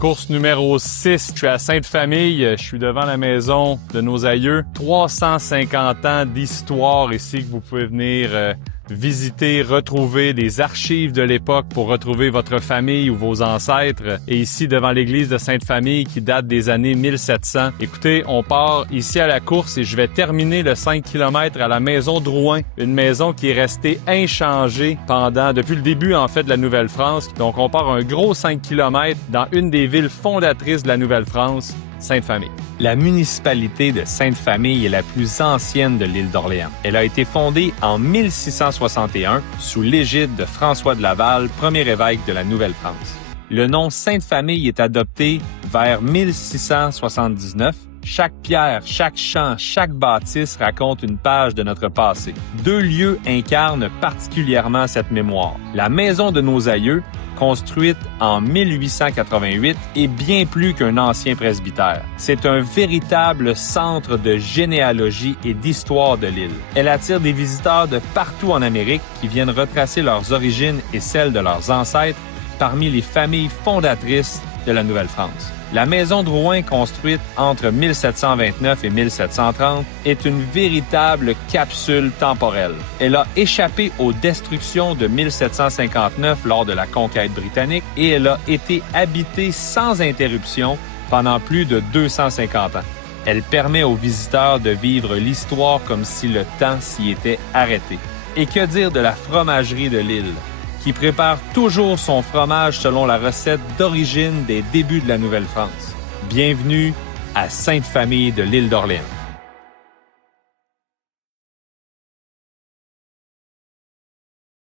Course numéro 6, je suis à Sainte-Famille, je suis devant la maison de nos aïeux. 350 ans d'histoire ici que vous pouvez venir visiter, retrouver des archives de l'époque pour retrouver votre famille ou vos ancêtres. Et ici, devant l'église de Sainte-Famille qui date des années 1700. Écoutez, on part ici à la course et je vais terminer le 5 km à la maison Drouin. Une maison qui est restée inchangée depuis le début, en fait, de la Nouvelle-France. Donc, on part un gros 5 km dans une des villes fondatrices de la Nouvelle-France, Sainte-Famille. La municipalité de Sainte-Famille est la plus ancienne de l'île d'Orléans. Elle a été fondée en 1661 sous l'égide de François de Laval, premier évêque de la Nouvelle-France. Le nom Sainte-Famille est adopté vers 1679. Chaque pierre, chaque champ, chaque bâtisse raconte une page de notre passé. Deux lieux incarnent particulièrement cette mémoire. La maison de nos aïeux, construite en 1888, est bien plus qu'un ancien presbytère. C'est un véritable centre de généalogie et d'histoire de l'île. Elle attire des visiteurs de partout en Amérique qui viennent retracer leurs origines et celles de leurs ancêtres parmi les familles fondatrices de la Nouvelle-France. La maison Drouin, construite entre 1729 et 1730, est une véritable capsule temporelle. Elle a échappé aux destructions de 1759 lors de la conquête britannique et elle a été habitée sans interruption pendant plus de 250 ans. Elle permet aux visiteurs de vivre l'histoire comme si le temps s'y était arrêté. Et que dire de la fromagerie de l'île, qui prépare toujours son fromage selon la recette d'origine des débuts de la Nouvelle-France. Bienvenue à Sainte-Famille de l'île d'Orléans.